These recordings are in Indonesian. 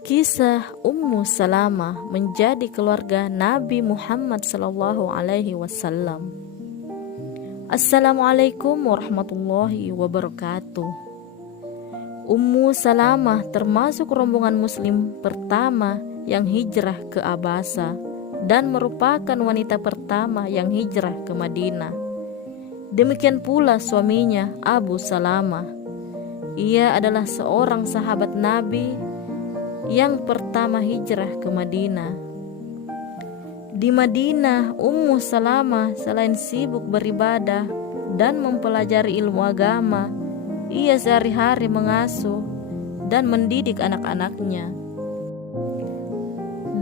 Kisah Ummu Salamah menjadi keluarga Nabi Muhammad SAW. Assalamualaikum warahmatullahi wabarakatuh. Ummu Salamah termasuk rombongan muslim pertama yang hijrah ke Abasa dan merupakan wanita pertama yang hijrah ke Madinah. Demikian pula suaminya Abu Salamah. Ia adalah seorang sahabat Nabi yang pertama hijrah ke Madinah. Di Madinah, Ummu Salamah selain sibuk beribadah dan mempelajari ilmu agama, ia sehari-hari mengasuh dan mendidik anak-anaknya.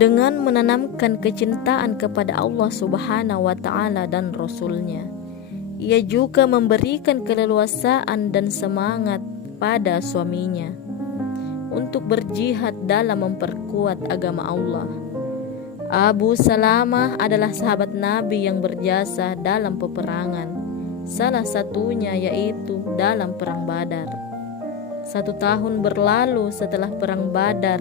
Dengan menanamkan kecintaan kepada Allah Subhanahu wa Ta'ala dan Rasul-Nya, ia juga memberikan keleluasaan dan semangat pada suaminya untuk berjihad dalam memperkuat agama Allah. Abu Salamah adalah sahabat Nabi yang berjasa dalam peperangan, salah satunya yaitu dalam Perang Badar. 1 tahun berlalu setelah Perang Badar,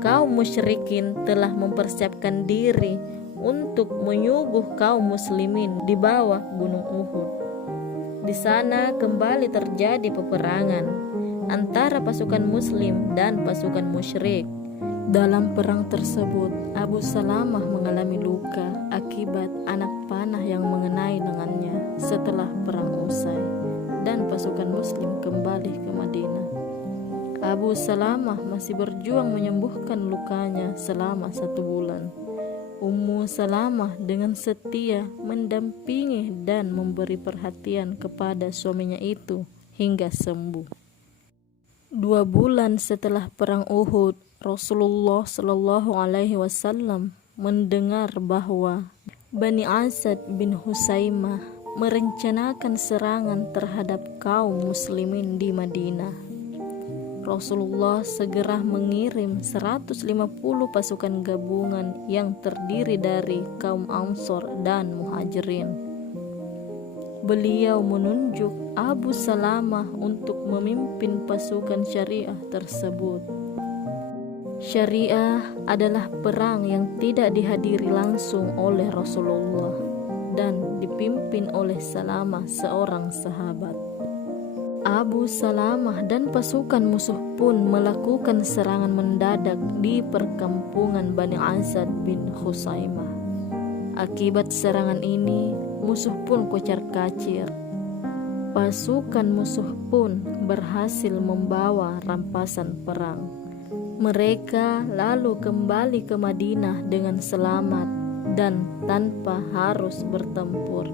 kaum musyrikin telah mempersiapkan diri untuk menyuguh kaum muslimin di bawah Gunung Uhud. Di sana kembali terjadi peperangan antara pasukan muslim dan pasukan musyrik. Dalam perang tersebut, Abu Salamah mengalami luka akibat anak panah yang mengenai lengannya setelah perang usai dan pasukan muslim kembali ke Madinah. Abu Salamah masih berjuang menyembuhkan lukanya selama 1 bulan. Ummu Salamah dengan setia mendampingi dan memberi perhatian kepada suaminya itu hingga sembuh. 2 bulan setelah perang Uhud, Rasulullah SAW mendengar bahwa Bani Asad bin Husaimah merencanakan serangan terhadap kaum muslimin di Madinah. Rasulullah segera mengirim 150 pasukan gabungan yang terdiri dari kaum Ansor dan Muhajirin. Beliau menunjuk Abu Salamah untuk memimpin pasukan syariah tersebut. Syariah adalah perang yang tidak dihadiri langsung oleh Rasulullah dan dipimpin oleh Salamah, seorang sahabat. Abu Salamah dan pasukan musuh pun melakukan serangan mendadak di perkampungan Bani Asad bin Husaimah. Akibat serangan ini, musuh pun kocar-kacir. Pasukan musuh pun berhasil membawa rampasan perang. Mereka lalu kembali ke Madinah dengan selamat dan tanpa harus bertempur.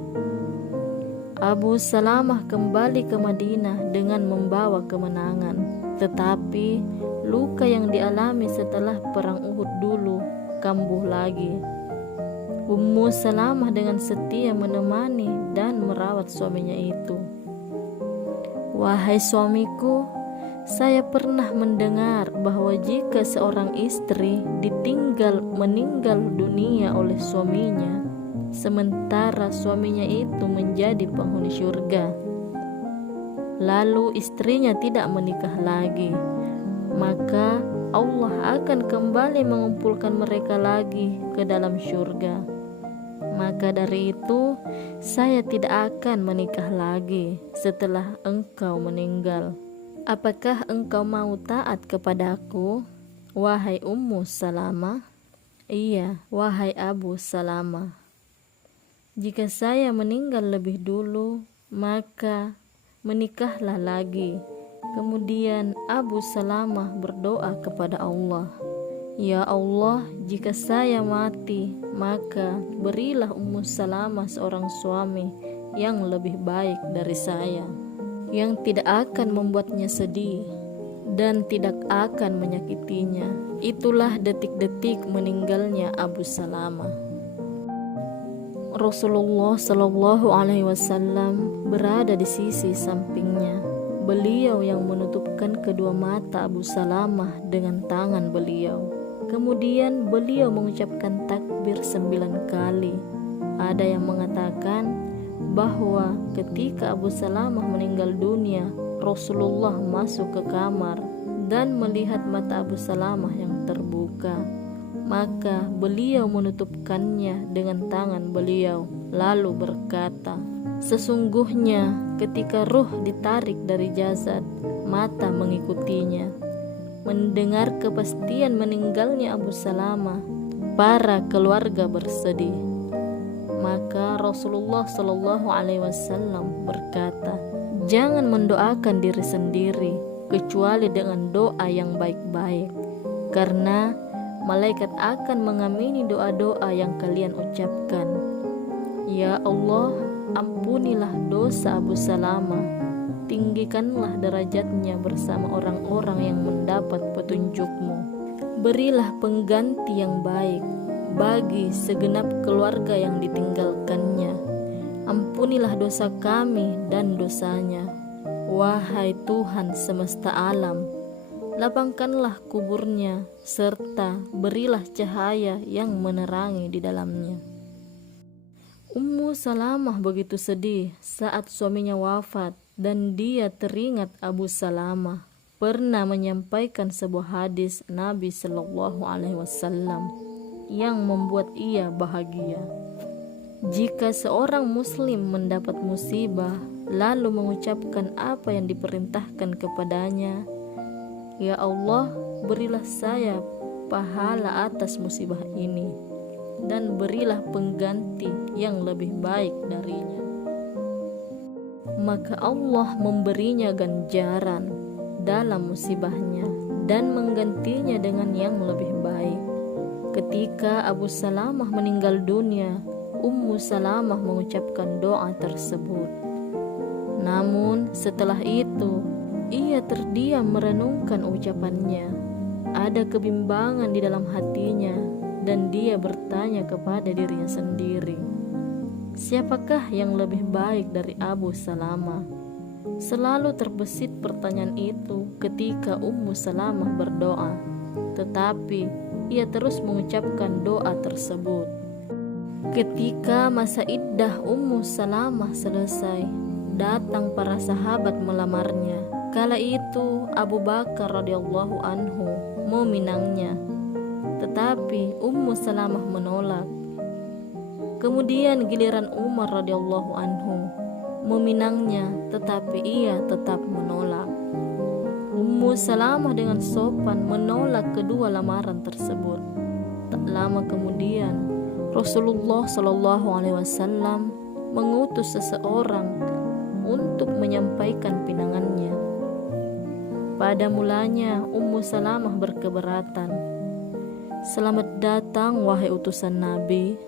Abu Salamah kembali ke Madinah dengan membawa kemenangan, tetapi luka yang dialami setelah perang Uhud dulu kambuh lagi. Ummu Salamah dengan setia menemani dan merawat suaminya itu. "Wahai suamiku, saya pernah mendengar bahwa jika seorang istri meninggal dunia oleh suaminya, sementara suaminya itu menjadi penghuni surga, lalu istrinya tidak menikah lagi, maka Allah akan kembali mengumpulkan mereka lagi ke dalam surga. Maka dari itu, saya tidak akan menikah lagi setelah engkau meninggal. Apakah engkau mau taat kepadaku, wahai Ummu Salamah?" "Iya, wahai Abu Salamah. Jika saya meninggal lebih dulu, maka menikahlah lagi." Kemudian Abu Salamah berdoa kepada Allah, "Ya Allah, jika saya mati, maka berilah Ummu Salamah seorang suami yang lebih baik dari saya, yang tidak akan membuatnya sedih dan tidak akan menyakitinya." Itulah detik-detik meninggalnya Abu Salamah. Rasulullah SAW berada di sisi sampingnya. Beliau yang menutupkan kedua mata Abu Salamah dengan tangan beliau. Kemudian beliau mengucapkan takbir 9 kali. Ada yang mengatakan bahwa ketika Abu Salamah meninggal dunia, Rasulullah masuk ke kamar dan melihat mata Abu Salamah yang terbuka. Maka beliau menutupkannya dengan tangan beliau, lalu berkata, "Sesungguhnya ketika ruh ditarik dari jasad, mata mengikutinya." Mendengar kepastian meninggalnya Abu Salamah, para keluarga bersedih. Maka Rasulullah Shallallahu Alaihi Wasallam berkata, "Jangan mendoakan diri sendiri kecuali dengan doa yang baik-baik, karena malaikat akan mengamini doa-doa yang kalian ucapkan. Ya Allah, ampunilah dosa Abu Salamah, tinggikanlah derajatnya bersama orang-orang yang mendapat petunjuk-Mu. Berilah pengganti yang baik bagi segenap keluarga yang ditinggalkannya. Ampunilah dosa kami dan dosanya. Wahai Tuhan semesta alam, lapangkanlah kuburnya serta berilah cahaya yang menerangi di dalamnya." Ummu Salamah begitu sedih saat suaminya wafat, dan dia teringat Abu Salamah pernah menyampaikan sebuah hadis Nabi Shallallahu Alaihi Wasallam yang membuat ia bahagia. Jika seorang muslim mendapat musibah lalu mengucapkan apa yang diperintahkan kepadanya, "Ya Allah, berilah saya pahala atas musibah ini dan berilah pengganti yang lebih baik darinya," maka Allah memberinya ganjaran dalam musibahnya dan menggantinya dengan yang lebih baik. Ketika Abu Salamah meninggal dunia, Ummu Salamah mengucapkan doa tersebut. Namun setelah itu, ia terdiam merenungkan ucapannya. Ada kebimbangan di dalam hatinya dan dia bertanya kepada dirinya sendiri, siapakah yang lebih baik dari Abu Salamah? Selalu terbesit pertanyaan itu ketika Ummu Salamah berdoa, tetapi ia terus mengucapkan doa tersebut. Ketika masa iddah Ummu Salamah selesai, datang para sahabat melamarnya. Kala itu Abu Bakar radhiyallahu anhu meminangnya, tetapi Ummu Salamah menolak. Kemudian giliran Umar radhiyallahu anhu meminangnya, tetapi ia tetap menolak. Ummu Salamah dengan sopan menolak kedua lamaran tersebut. Tak lama kemudian Rasulullah Shallallahu Alaihi Wasallam mengutus seseorang untuk menyampaikan pinangannya. Pada mulanya Ummu Salamah berkeberatan. "Selamat datang wahai utusan Nabi,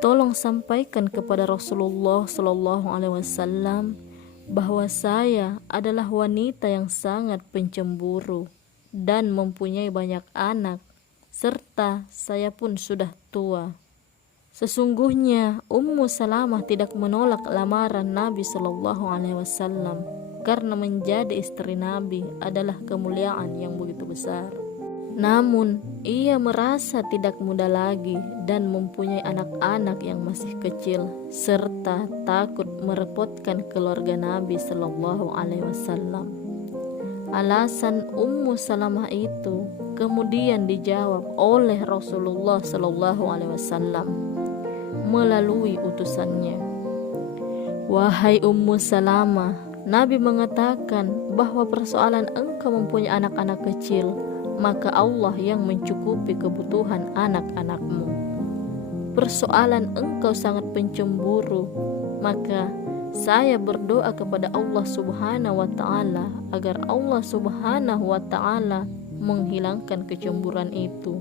tolong sampaikan kepada Rasulullah Shallallahu Alaihi Wasallam bahwa saya adalah wanita yang sangat pencemburu dan mempunyai banyak anak, serta saya pun sudah tua. Sesungguhnya Ummu Salamah tidak menolak lamaran Nabi Shallallahu Alaihi Wasallam karena menjadi istri Nabi adalah kemuliaan yang begitu besar. Namun ia merasa tidak muda lagi dan mempunyai anak-anak yang masih kecil, serta takut merepotkan keluarga Nabi Shallallahu Alaihi Wasallam." Alasan Ummu Salamah itu kemudian dijawab oleh Rasulullah Shallallahu Alaihi Wasallam melalui utusannya. "Wahai Ummu Salamah, Nabi mengatakan bahwa persoalan engkau mempunyai anak-anak kecil, maka Allah yang mencukupi kebutuhan anak-anakmu. Persoalan engkau sangat pencemburu, maka saya berdoa kepada Allah Subhanahu wa Ta'ala agar Allah Subhanahu wa Ta'ala menghilangkan kecemburuan itu.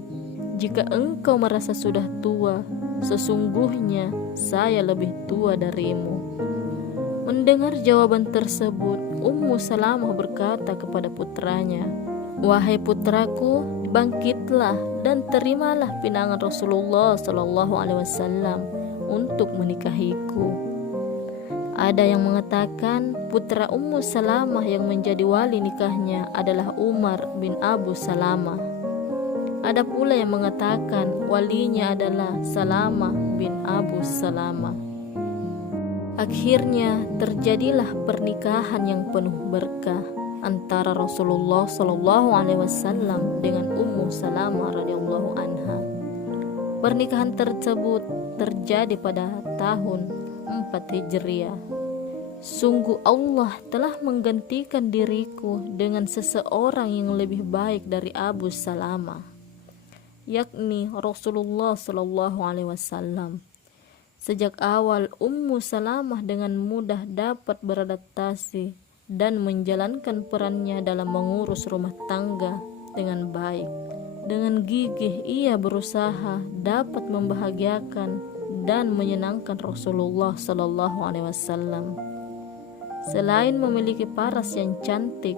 Jika engkau merasa sudah tua, sesungguhnya saya lebih tua darimu." Mendengar jawaban tersebut, Ummu Salamah berkata kepada putranya, "Wahai putraku, bangkitlah dan terimalah pinangan Rasulullah Shallallahu Alaihi Wasallam untuk menikahiku." Ada yang mengatakan putra Ummu Salamah yang menjadi wali nikahnya adalah Umar bin Abu Salamah. Ada pula yang mengatakan walinya adalah Salamah bin Abu Salamah. Akhirnya terjadilah pernikahan yang penuh berkah. antara Rasulullah Shallallahu Alaihi Wasallam dengan Ummu Salamah radhiyallahu anha. Pernikahan tersebut terjadi pada tahun 4 Hijriah. Sungguh Allah telah menggantikan diriku dengan seseorang yang lebih baik dari Abu Salamah, yakni Rasulullah Shallallahu Alaihi Wasallam. Sejak awal Ummu Salamah dengan mudah dapat beradaptasi dan menjalankan perannya dalam mengurus rumah tangga dengan baik. Dengan gigih ia berusaha dapat membahagiakan dan menyenangkan Rasulullah Shallallahu Alaihi Wasallam. Selain memiliki paras yang cantik,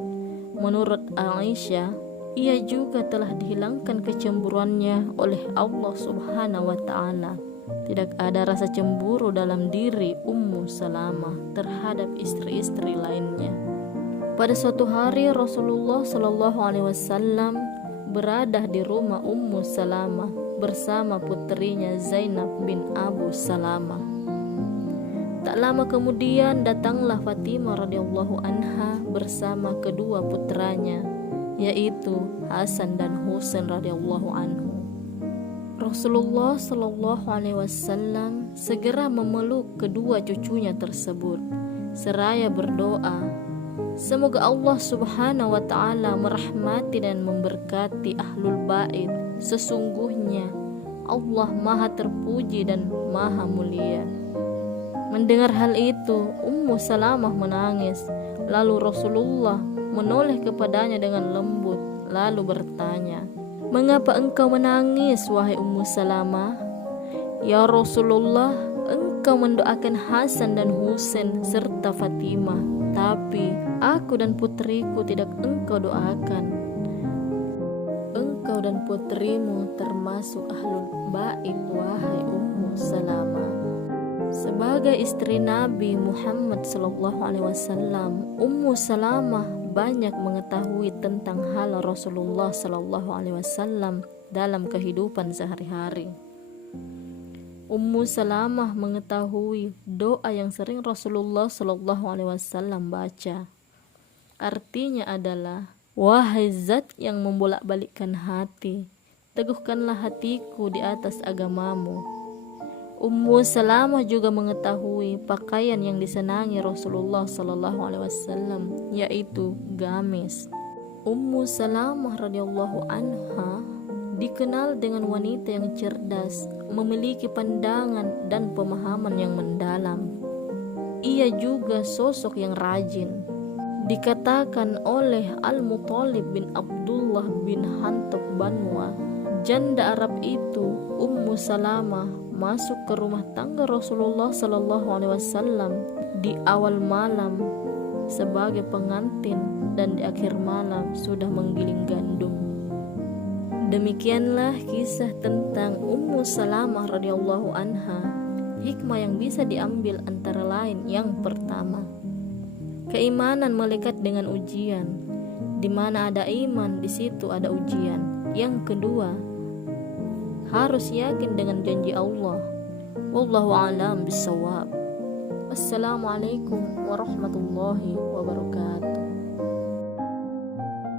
menurut Aisyah, ia juga telah dihilangkan kecemburuannya oleh Allah Subhanahu wa Ta'ala. Tidak ada rasa cemburu dalam diri Ummu Salamah terhadap istri-istri lainnya. Pada suatu hari Rasulullah Shallallahu Alaihi Wasallam berada di rumah Ummu Salamah bersama putrinya Zainab bin Abu Salamah. Tak lama kemudian datanglah Fatimah radhiyallahu anha bersama kedua putranya, yaitu Hasan dan Husain radhiyallahu anhu. Rasulullah Shallallahu Alaihi Wasallam segera memeluk kedua cucunya tersebut seraya berdoa, semoga Allah Subhanahu wa Ta'ala merahmati dan memberkati Ahlul Bait. Sesungguhnya Allah Maha terpuji dan Maha mulia. Mendengar hal itu, Ummu Salamah menangis. Lalu Rasulullah menoleh kepadanya dengan lembut, lalu bertanya, "Mengapa engkau menangis, wahai Ummu Salamah?" "Ya Rasulullah, engkau mendoakan Hasan dan Husain serta Fatimah, tapi aku dan putriku tidak engkau doakan. Engkau dan putrimu termasuk Ahlul Bait, wahai Ummu Salamah." Sebagai istri Nabi Muhammad SAW, Ummu Salamah banyak mengetahui tentang hal Rasulullah SAW dalam kehidupan sehari-hari. Ummu Salamah mengetahui doa yang sering Rasulullah SAW baca. Artinya adalah, "Wahai Zat yang membolak-balikkan hati, teguhkanlah hatiku di atas agamamu." Ummu Salamah juga mengetahui pakaian yang disenangi Rasulullah SAW, yaitu gamis. Ummu Salamah radhiyallahu anha dikenal dengan wanita yang cerdas, memiliki pandangan dan pemahaman yang mendalam. Ia juga sosok yang rajin. Dikatakan oleh Al-Muthalib bin Abdullah bin Hantab Banwa, janda Arab itu, Ummu Salamah masuk ke rumah tangga Rasulullah SAW di awal malam sebagai pengantin dan di akhir malam sudah menggiling gandum. Demikianlah kisah tentang Ummu Salamah radhiyallahu anha. Hikmah yang bisa diambil antara lain, yang pertama, keimanan melekat dengan ujian. Di mana ada iman, di situ ada ujian. Yang kedua, harus yakin dengan janji Allah. Wallahu a'lam bishawab. Assalamualaikum warahmatullahi wabarakatuh.